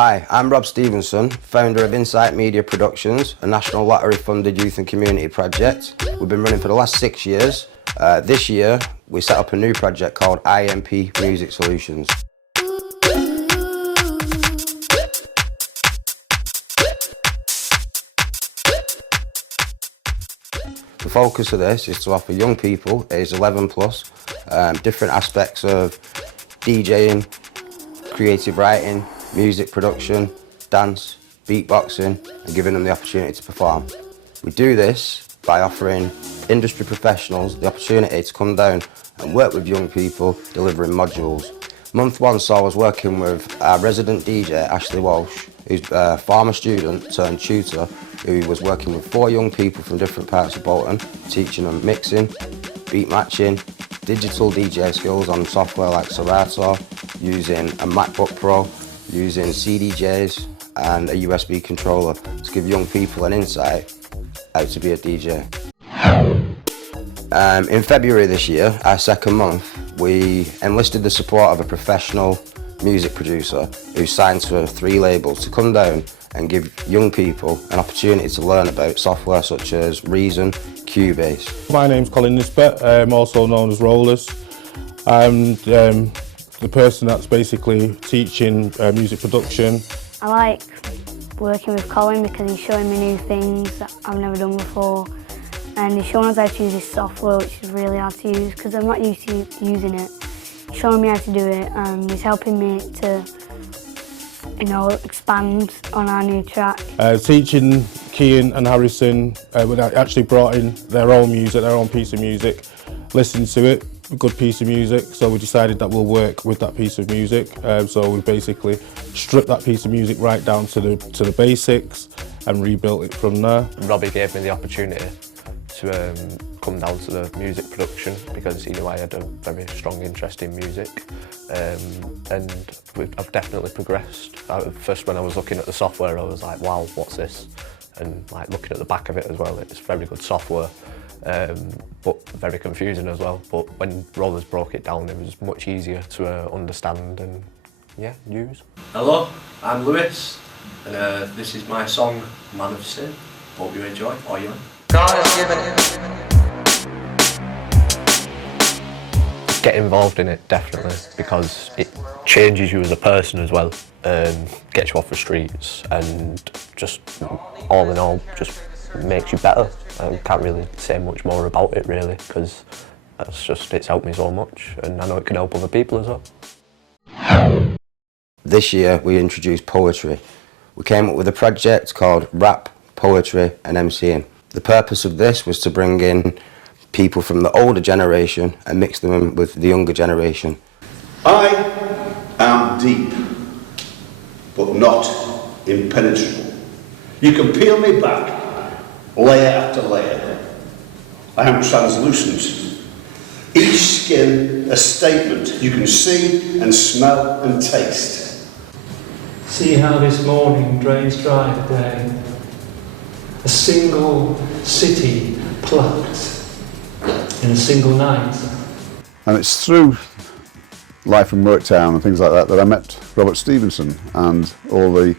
Hi, I'm Rob Stevenson, founder of INSYT Media Productions, a national lottery-funded youth and community project. We've been running for the last 6 years. This year, we set up a new project called IMP Music Solutions. The focus of this is to offer young people, aged 11 plus, different aspects of DJing, creative writing, music production, dance, beatboxing, and giving them the opportunity to perform. We do this by offering industry professionals the opportunity to come down and work with young people delivering modules. Month one saw us working with our resident DJ, Ashley Walsh, who's a former student turned tutor, who was working with 4 young people from different parts of Bolton, teaching them mixing, beat matching, digital DJ skills on software like Serato, using a MacBook Pro, using CDJs and a USB controller to give young people an insight how to be a DJ. In February this year, our second month, we enlisted the support of a professional music producer who signed to 3 labels to come down and give young people an opportunity to learn about software such as Reason, Cubase. My name's Colin Nisbet, I'm also known as Rollers. I'm the person that's basically teaching music production. I like working with Colin because he's showing me new things that I've never done before, and he's showing us how to use this software, which is really hard to use because I'm not used to using it. He's showing me how to do it, and he's helping me to, expand on our new track. Teaching Kean and Harrison, when I actually brought in their own music, their own piece of music, listened to it, a good piece of music, so we decided that we'll work with that piece of music. So we basically stripped that piece of music right down to the basics and rebuilt it from there. Robbie gave me the opportunity to come down to the music production because he knew I had a very strong interest in music, and I've definitely progressed. First, when I was looking at the software, I was like, wow, what's this? And like looking at the back of it as well, it's very good software, but very confusing as well. But when Rollers broke it down, it was much easier to understand and use. Hello, I'm Lewis, and this is my song, Man of Sin. Hope you enjoy, or you God has given it. Get involved in it, definitely, because it changes you as a person as well, gets you off the streets, and just all in all, just makes you better. I can't really say much more about it really, because it's helped me so much, and I know it can help other people as well. This year we introduced poetry. We came up with a project called Rap, Poetry and MCing. The purpose of this was to bring in people from the older generation and mix them in with the younger generation. I am deep, but not impenetrable. You can peel me back, layer after layer. I am translucent. Each skin a statement you can see and smell and taste. See how this morning drains dry the day. A single city plucked in a single night. And it's through Life and Work Town and things like that that I met Robert Stevenson and all the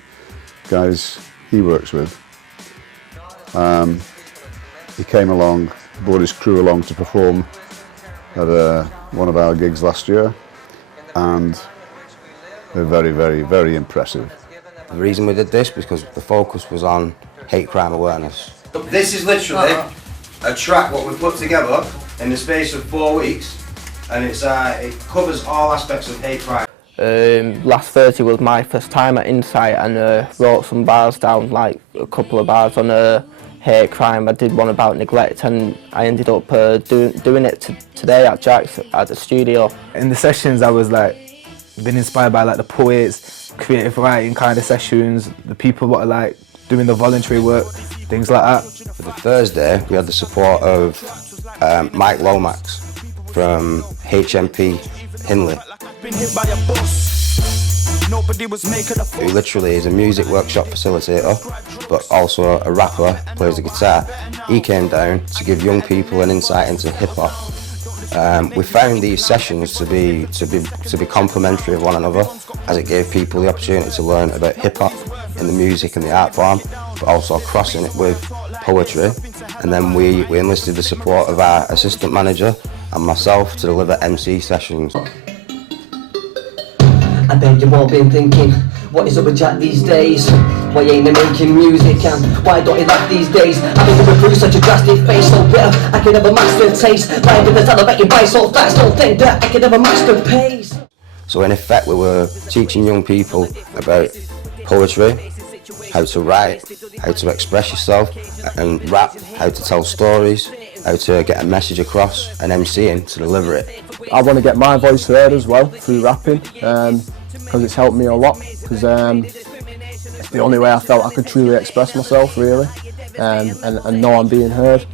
guys he works with. He came along, brought his crew along to perform at one of our gigs last year, and they're very, very, very impressive. The reason we did this was because the focus was on hate crime awareness. This is literally a track what we've put together in the space of 4 weeks, and it covers all aspects of hate crime. Last Thursday was my first time at INSYT, and wrote some bars down, like a couple of bars on hate crime. I did one about neglect, and I ended up doing it today at Jack's at the studio. In the sessions I was been inspired by the poets, creative writing kind of sessions, the people what are doing the voluntary work, things like that. For the Thursday we had the support of Mike Lomax from HMP Hinley, who literally is a music workshop facilitator but also a rapper, plays the guitar. He came down to give young people an insight into hip hop We found these sessions to be complementary of one another, as it gave people the opportunity to learn about hip-hop and the music and the art form, but also crossing it with poetry. And then we enlisted the support of our assistant manager and myself to deliver MC sessions. I bet you've all been thinking, what is up with Jack these days? Why ain't he making music, and why don't he laugh these days? I've been going through such a drastic phase, so bitter I can never match the taste. Lying with the celebrating by so fast, don't think that I can never match the pace. So in effect we were teaching young people about poetry, how to write, how to express yourself, and rap, how to tell stories, how to get a message across, and MCing to deliver it. I want to get my voice heard as well through rapping, because it's helped me a lot, because it's the only way I felt I could truly express myself, really, and know I'm being heard.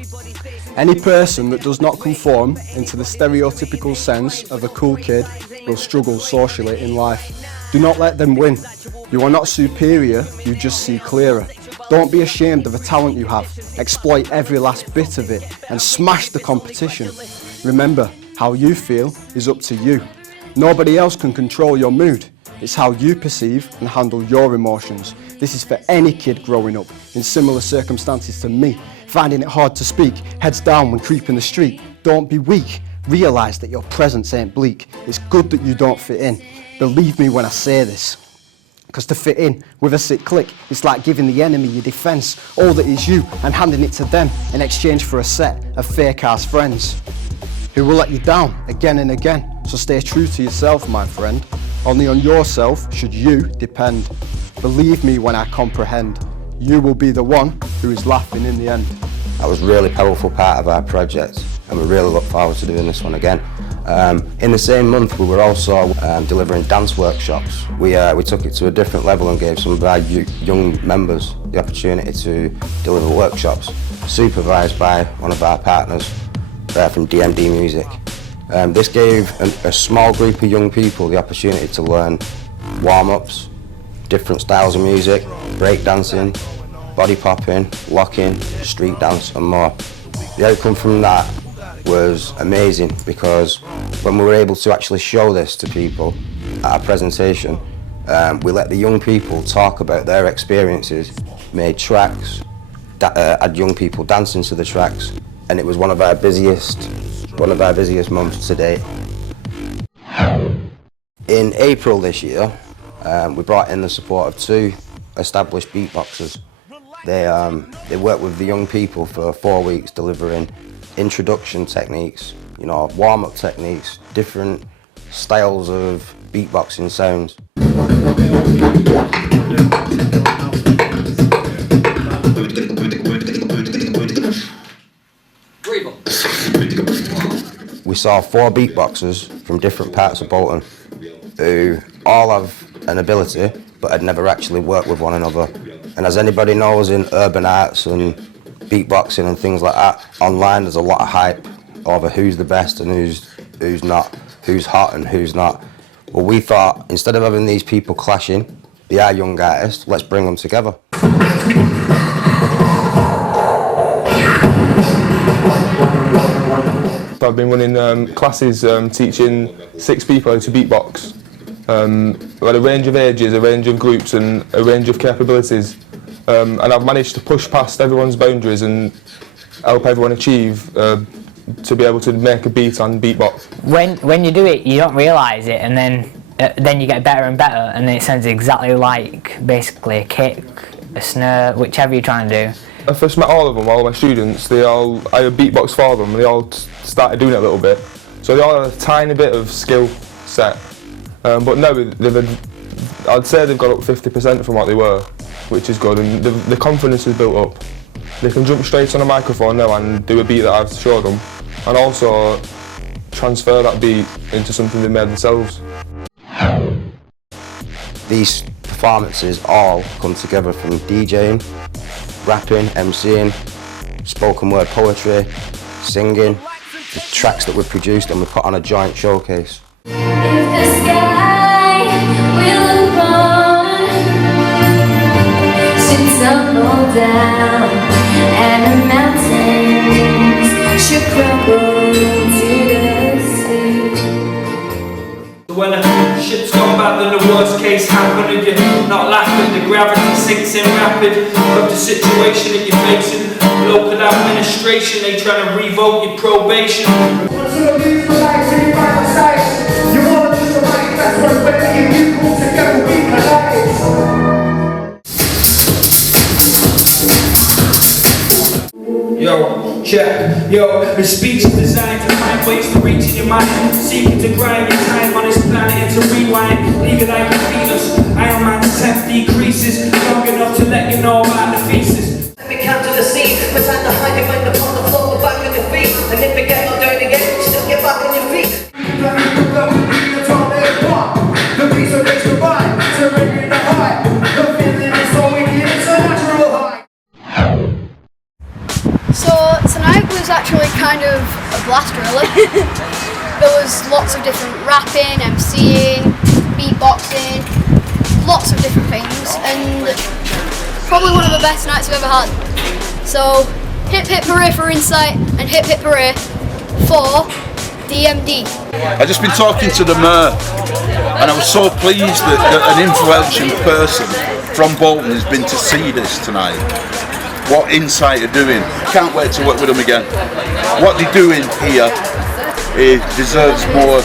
Any person that does not conform into the stereotypical sense of a cool kid will struggle socially in life. Do not let them win. You are not superior, you just see clearer. Don't be ashamed of the talent you have. Exploit every last bit of it and smash the competition. Remember, how you feel is up to you. Nobody else can control your mood. It's how you perceive and handle your emotions. This is for any kid growing up in similar circumstances to me, finding it hard to speak, heads down when creeping the street. Don't be weak. Realise that your presence ain't bleak. It's good that you don't fit in. Believe me when I say this. Because to fit in with a sick click, it's like giving the enemy your defence, all that is you, and handing it to them in exchange for a set of fake-ass friends who will let you down again and again. So stay true to yourself, my friend. Only on yourself should you depend. Believe me when I comprehend. You will be the one who is laughing in the end. That was a really powerful part of our project, and we really look forward to doing this one again. In the same month we were also delivering dance workshops. We took it to a different level and gave some of our young members the opportunity to deliver workshops, supervised by one of our partners from IMP Music. This gave a small group of young people the opportunity to learn warm-ups, different styles of music, breakdancing, body popping, locking, street dance and more. The outcome from that was amazing, because when we were able to actually show this to people at our presentation, we let the young people talk about their experiences, made tracks, had young people dancing to the tracks, and it was one of our busiest months to date. In April this year, we brought in the support of 2 established beatboxers. They worked with the young people for 4 weeks, delivering introduction techniques, warm-up techniques, different styles of beatboxing sounds. We saw 4 beatboxers from different parts of Bolton who all have an ability but had never actually worked with one another. And as anybody knows, in urban arts and beatboxing and things like that, online there's a lot of hype over who's the best and who's not, who's hot and who's not. Well, we thought, instead of having these people clashing, they are young artists, let's bring them together. I've been running classes teaching 6 people how to beatbox. We had a range of ages, a range of groups and a range of capabilities, and I've managed to push past everyone's boundaries and help everyone achieve to be able to make a beat on beatbox. When you do it, you don't realise it, and then you get better and better, and then it sounds exactly like basically a kick, a snare, whichever you're trying to do. I first met all of them, all my students. I had beatbox for them, and they all started doing it a little bit. So they all had a tiny bit of skill set, but now I'd say they've got up 50% from what they were, which is good, and the confidence is built up. They can jump straight on a microphone now and do a beat that I've showed them, and also transfer that beat into something they made themselves. These performances all come together from DJing, rapping, MCing, spoken word poetry, singing, the tracks that we've produced and we put on a joint showcase. If the sky will fall, should tumble down, and the mountains should crumble to the gravity sinks in rapid. Of the situation that you're facing, local administration, they trying to revoke your probation. Yo, check, yo, the speech is designed to find ways to reach in your mind, seeking to grind your time on this planet and to rewind, leave it like a fetus. Iron Man's temp decreases, long enough to let you know about the thesis. Let me count to the sea, pretend to hide it when upon the floor, back on your feet, and if you get knocked down again, still get back on your feet. The piece of race to rhyme, surrendering the high, the feeling is so wicked, it's a natural high. So tonight was actually kind of a blast really. There was lots of different rapping, MCing, beatboxing, lots of different things, and probably one of the best nights I've ever had. So hip hip hooray for INSYT and hip hip hooray for DMD. I've just been talking to the Mayor and I was so pleased that an influential person from Bolton has been to see this tonight. What INSYT are doing. Can't wait to work with them again. What they're doing here deserves more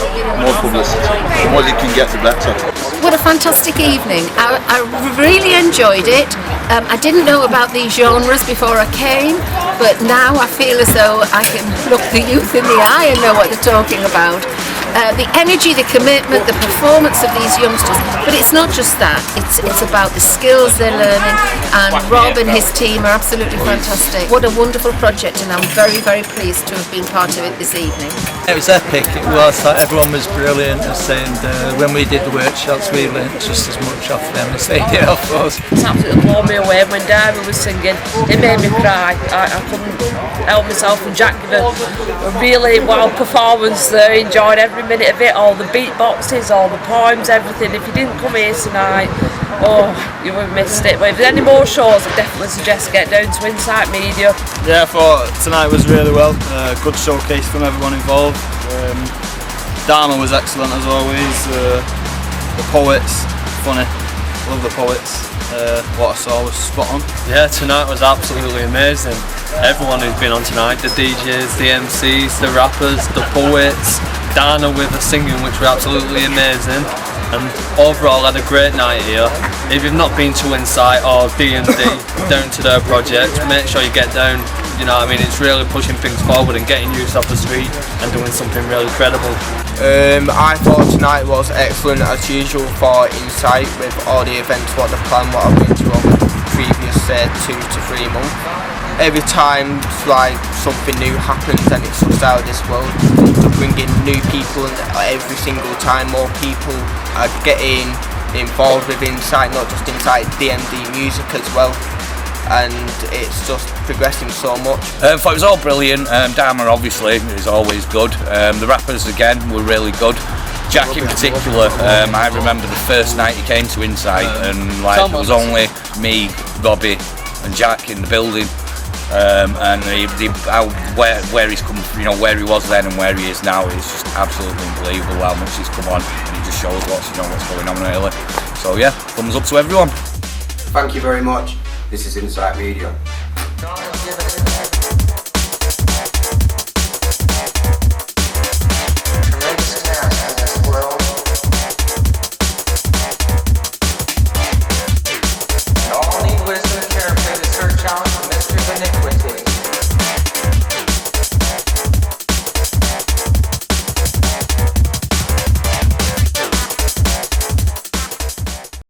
publicity. The more they can get, the better. What a fantastic evening. I really enjoyed it. I didn't know about these genres before I came, but now I feel as though I can look the youth in the eye and know what they're talking about. The energy, the commitment, the performance of these youngsters, but it's not just that, it's about the skills they're learning, and Rob and his team are absolutely fantastic. What a wonderful project, and I'm very, very pleased to have been part of it this evening. It was epic, it was, everyone was brilliant, and when we did the workshops we learnt just as much off them as they did off us. It absolutely blew me away when Diamond was singing, it made me cry, I couldn't help myself, and Jack did a really wild performance there, enjoyed every minute of it, all the beatboxes, all the poems, everything. If you didn't come here tonight, oh, you would have missed it. But if there's any more shows, I definitely suggest get down to INSYT Media. Yeah, I thought tonight was really well, good showcase from everyone involved. Dharma was excellent as always, the poets, funny, love the poets. What I saw was spot on. Yeah, tonight was absolutely amazing. Everyone who's been on tonight, the DJs, the MCs, the rappers, the poets, Dana with the singing, which were absolutely amazing. And overall had a great night here. If you've not been to INSYT or DMD, down to their project, make sure you get down. You know what I mean, it's really pushing things forward and getting youth off the street and doing something really credible. I thought tonight was excellent as usual for INSYT with all the events, what the plan, what I've been to over the previous 2 to 3 months. Every time like something new happens and it's just out of this world, they're bringing new people, and every single time more people are getting involved with INSYT, not just INSYT, DMD music as well. And it's just progressing so much. I thought it was all brilliant. Dharma obviously is always good. The rappers again were really good. Jack in particular, I remember the first night he came to INSYT and like it was only me, Robbie and Jack in the building. And where he's come, you know, where he was then and where he is now is just absolutely unbelievable how much he's come on, and he just shows what's going on really. So yeah, thumbs up to everyone. Thank you very much. This is INSYT Media.